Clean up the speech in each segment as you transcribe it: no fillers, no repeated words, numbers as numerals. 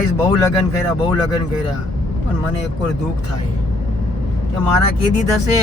Guys બહુ લગન કર્યા પણ મને એક કોઈ દુઃખ થાય કે મારા કેદી થશે.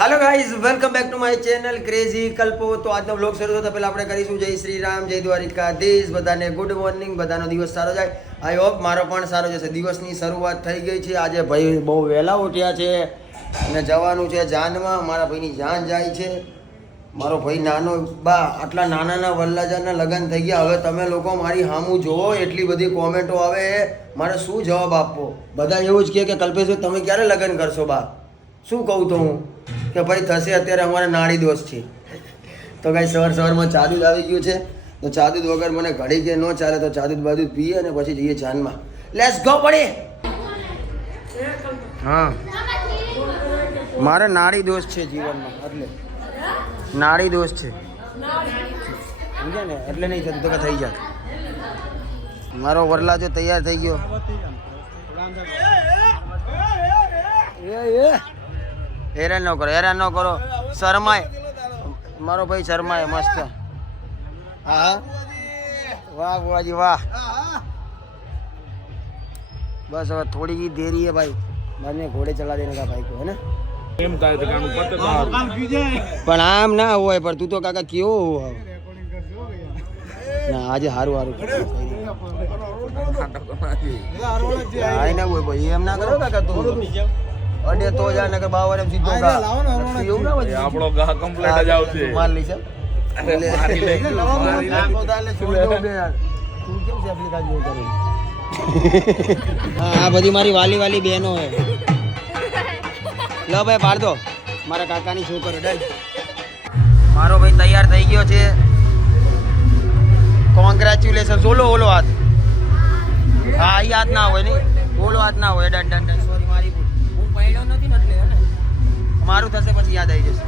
Hello guys welcome back to my channel crazy Kalpo. तो આજનો વ્લોગ શરૂ થતા પહેલા આપણે કરીશું જય શ્રી રામ, જય દ્વારિકાધીશ. બધાને ગુડ મોર્નિંગ, બધાનો દિવસ સારો જાય. આઈ હોપ મારો પણ સારો જશે. દિવસની શરૂઆત થઈ ગઈ છે. આજે ભાઈ બહુ વહેલા ઉઠ્યા છે અને જવાનું છે જાનમાં. મારા ભાઈની જાન જાય છે. મારો ભાઈ નાનો બા આટલા નાના વલ્લાજાના લગ્ન થઈ ગયા. હવે તમે લોકો મારી સામું જોવો, એટલી બધી કોમેન્ટો આવે, મારે શું જવાબ આપવો? બધા એવું જ કહે કે કલ્પેશભાઈ તમે ક્યારે લગ્ન કરશો બા? શું કહું તો હું કે ભાઈ થશે, અત્યારે અમારે નાડી દોષ છે. તો કાંઈ સવારમાં ચા દૂધ આવી ગયું છે. તો ચા દૂધ વગર મને ઘડી કે ન ચાલે. તો ચા દૂધ બાદૂધ પીએ અને પછી જઈએ જાનમાં. લેટ્સ ગો પડે. હા, મારે નાડી દોષ છે જીવનમાં, એટલે નાડી દોષ છે, સમજ્યા ને? એટલે નહીં થતું તો કે થઈ જાત. મારો વરલાજો તૈયાર થઈ ગયો. હેરાન ન કરો. શરમાય મારો ભાઈ, શરમાય મસ્ત. હા વાહ બુઆજી વાહ. બસ હવે થોડી દેરી है भाई, मैंने घोड़े चला देने का भाई को, है ना? પણ આમ ના હોય. પણ તું તો કાકા કેવો ના આજે હારું ના હોય ભાઈ, એમ ના કરો કાકા. તું અડે તો જા નકર બાવર એમ સીધો ગા એવું ના હોય. આપણો ગા કમ્પ્લીટ જ આવશે. માર લી છે મારી લે નાખો દાલે છોડ દો બે યાર. તું કેમ છે આપલી કાજ જો કરે? આ બધી મારી વાલી બહેનો હે. લો ભાઈ પાડ દો મારા કાકાની છોકરો. ડન. મારો ભાઈ તૈયાર થઈ ગયો છે. કોંગ્રેચ્યુલેશન. ઓલો હાથ. હા એ હાથ ના હોય ને, ઓલો હાથ ના હોય. ડન. સોરી મારી ભૂલ. હું પડ્યો નથી ને એટલે, હે ને? મારું થશે પછી યાદ આવી જશે.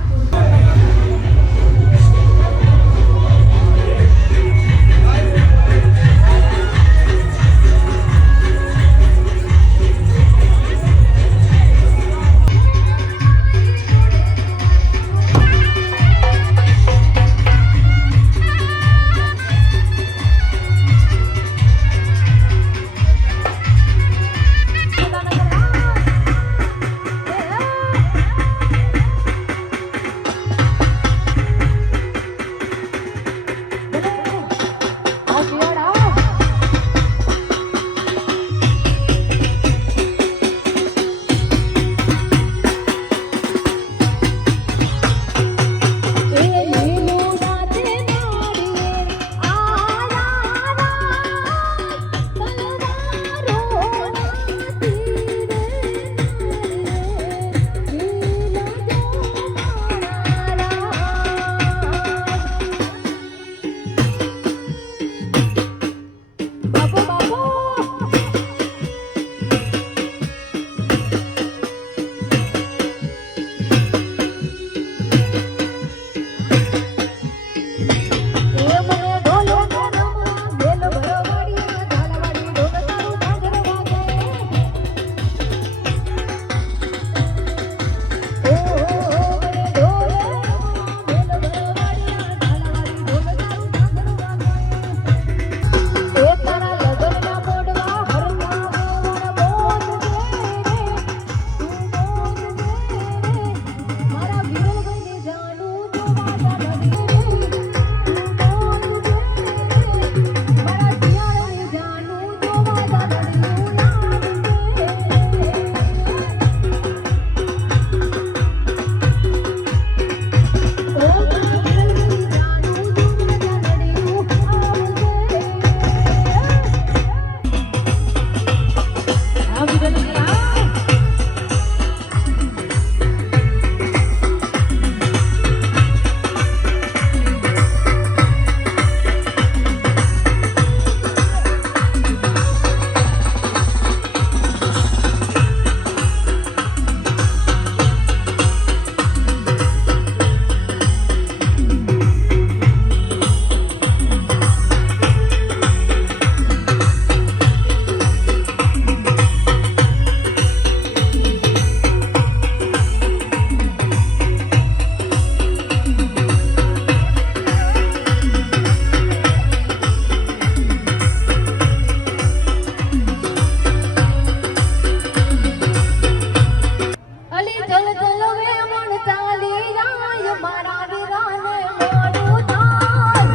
ચલ ચલ વે મન ચાલી રાય મારા વીરાને મોડું થાય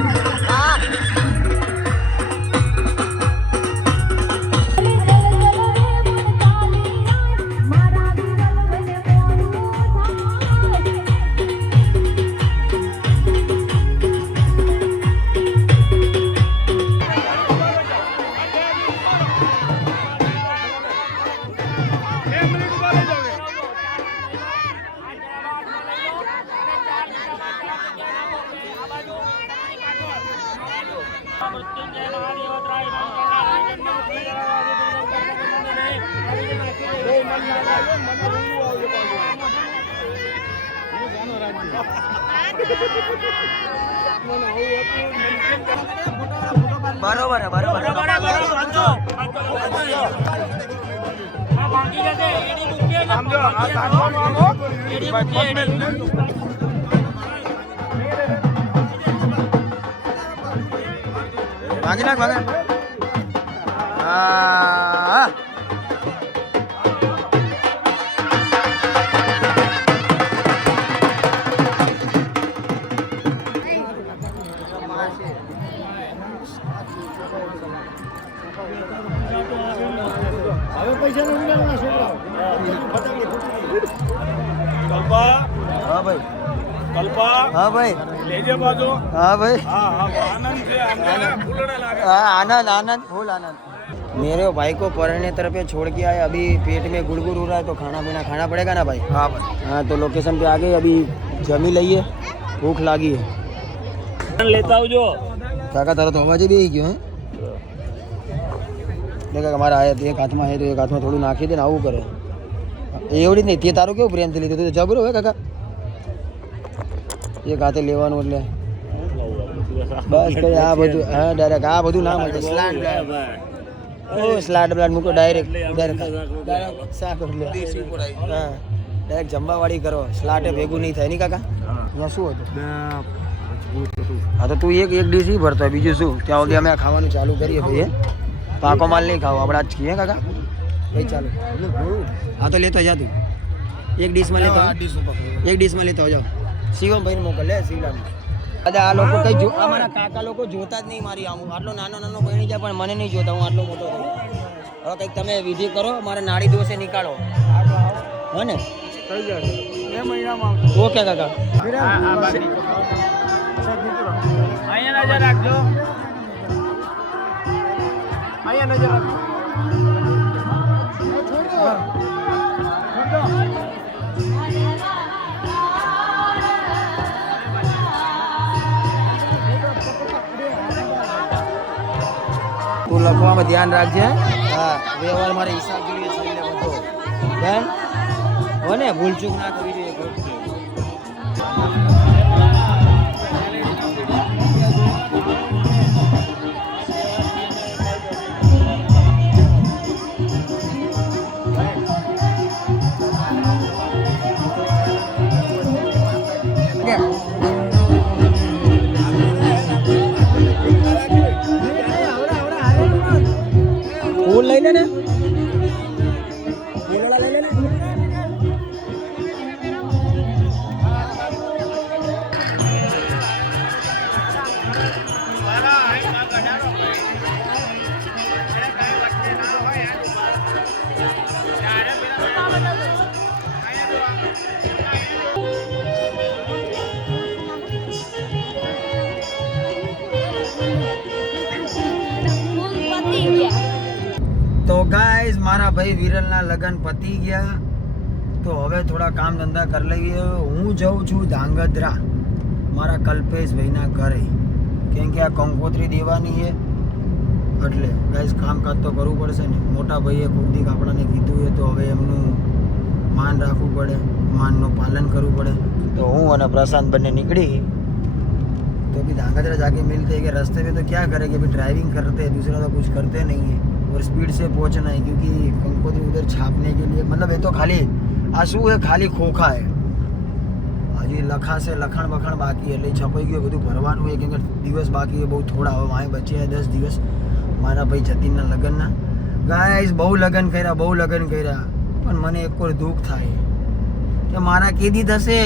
બરોબર ભાગી નાખ હા हाँ भाई लेजे बाजू हाँ भाई आनंद से आनंद आनंद फुल आनंद। मेरे भाई को पढ़ने तरफ छोड़ के आए, अभी पेट में गुड़गुड़ हो रहा है तो खाना पीना खाना पड़ेगा ना भाई। हाँ भाई हाँ तो लोकेशन पे आ गए, अभी जमी लइए, भूख लागी है। लेता हूँ जो काका तारा तो अवाज भी क्यों है देखा हमारा आया एक हाथ में है तो एक हाथ में थोड़ी नाखी दे ना आવું કરે એવડી નહીં તે તારું કેવું પ્રેમથી લીધું તો જબરો હે કાકા એક હાથે લેવાનું એટલે બસ કઈ આ બધું હા ડાયરેક્ટ આ બધું ના મળે સ્લાડ ઓ સ્લાડ બ્લાડ મૂકો ડાયરેક્ટ શાક એટલે હા ડાયરેક્ટ જમવાવાળી કરો સ્લાટે ભેગું નહીં થાય નહીં કાકા અહીંયા શું હતું હા તો તું એક ડીશ ही ભરતો બીજું શું ત્યાં સુધી અમે ખાવાનું ચાલુ કરીએ ભાઈ પાકો માલ નહીં ખાવો આપણે આજ છીએ કાકા ભાઈ ચાલો હા તો લેતો જા તું એક ડીશમાં લેતો એક ડીશમાં લેતો જાઓ શિવમ ભાઈને મોકલ લે શિવલામ દાદા આ લોકો કઈ અમારા કાકા લોકો જોતા જ નહીં મારી આમ આટલો નાનો બની જાય પણ મને નહીં જોતા હું આટલો મોટો થયો હવે કંઈક તમે વિધિ કરો મારા નાડી દોષે નીકાળો હો ને થઈ જાય 2 મહિનામાં ઓકે કાકા અહીંયા નજર રાખજો અહીંયા નજર રાખજો તું લખવામાં ધ્યાન રાખજે હા વ્યવહાર મારે હિસાબ જોઈએ છે એટલે બધો બેન હો ને ભૂલચૂક ના કરવી જોઈએ फूल ले लेना फूल वाला ले लेना તો ગાઈઝ મારા ભાઈ વિરલના લગ્ન પતી ગયા તો હવે થોડા કામ ધંધા કરી લઈએ હું જાઉં છું ધાંગધ્રા મારા કલ્પેશભાઈના ઘરે કેમ કે આ કંકોત્રી દેવાની છે એટલે ગાઈઝ કામકાજ તો કરવું પડશે ને મોટા ભાઈએ કુલદીપ આપણાને કીધું છે તો હવે એમનું માન રાખવું પડે માનનું પાલન કરવું પડે તો હું અને પ્રશાંત બંને નીકળી तो अभी धांगध्रा जाके मिलते हैं कि रास्ते में तो क्या करेंगे अभी ड्राइविंग करते हैं दूसरा तो कुछ करते नहीं है और स्पीड से पहुंचना है क्योंकि कंकोत्री उधर छापने के लिए मतलब ये तो खाली आंसू है खाली खोखा है हजी लखा से लखण बखण बाकी है छपाई गયું બધું ભરવાનું है क्योंकि દિવસ બાકી है बहुत थोड़ा હવે વાંહે બચે 10 દિવસ મારા ભાઈ જતીનના લગ્નના ગાઈસ બહુ લગ્ન કર્યા પણ મને એક કોઈ દુઃખ થાય કે મારા કેદી થશે.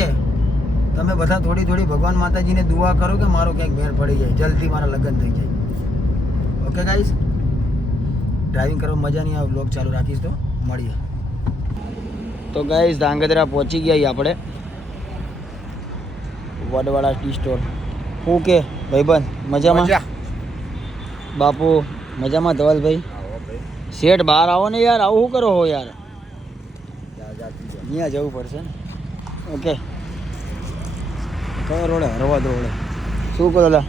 તમે બધા થોડી થોડી ભગવાન માતાજીને દુઆ કરો કે મારો ક્યાંક મેળ પડી જાય, જલ્દી મારા લગ્ન થઈ જાય. ઓકે ગાઈસ, ડ્રાઇવિંગ કરવા મજા નહીં આવે, વ્લોગ ચાલુ રાખીશ તો મળીએ. તો ગાઈસ ધાંગધ્રા પહોંચી ગયા આપણે, વડવાળા ટી સ્ટોર. શું કે ભાઈબંધ મજામાં? બાપુ મજામાં? ધવલભાઈ શેઠ બહાર આવો ને યાર, આવું શું કરો હો યાર? અહીંયા જવું પડશે ને. ઓકે કયો રોડે? હરવા દો રોડે. શું કરો લા?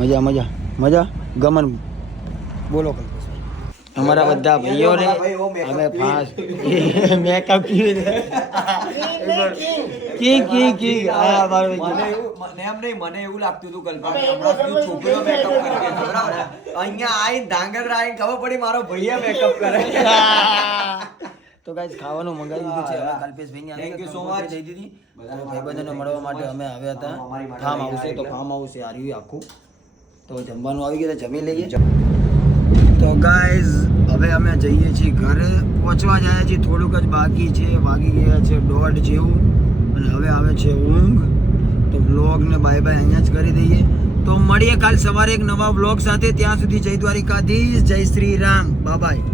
મજા મજા મજા ગમન બોલો. અમારા બધા ભાઈઓને અમે ફાસ્ટ મેકઅપ કી આ મારો મને એવું લાગતું હતું કલ્પના હમણાં છોકરીઓ મેકઅપ કરે બરાબર, અહીંયા આવીને ધાંગધ્રા આવીને ખબર પડી મારો ભૈયા મેકઅપ કરે. તો ગાઈસ ખાવાનું મંગાવી દીધું છે હવે. કલ્પેશભાઈની Thank you so much. દઈ દીધી. અને ભાઈબંધોને મળવા માટે અમે આવ્યા હતા ફાર્મ હાઉસે. તો ફાર્મ હાઉસ આ રહ્યું આખું. તો જમવાનું આવી ગયું, તો જમી લઈએ. તો ગાઈસ હવે અમે જઈએ છીએ ઘરે, પહોંચવા જાય છે, થોડુંક જ બાકી છે, વાગી ગયા છે 1:30 જેવું, અને હવે આવે છે ઊંઘ. તો વ્લોગને બાય બાય અહીંયા જ કરી દઈએ. તો મળીએ કાલ સવારે એક નવા વ્લોગ સાથે. ત્યાં સુધી જય દ્વારિકાધીશ, જય શ્રી રામ, બાય બાય.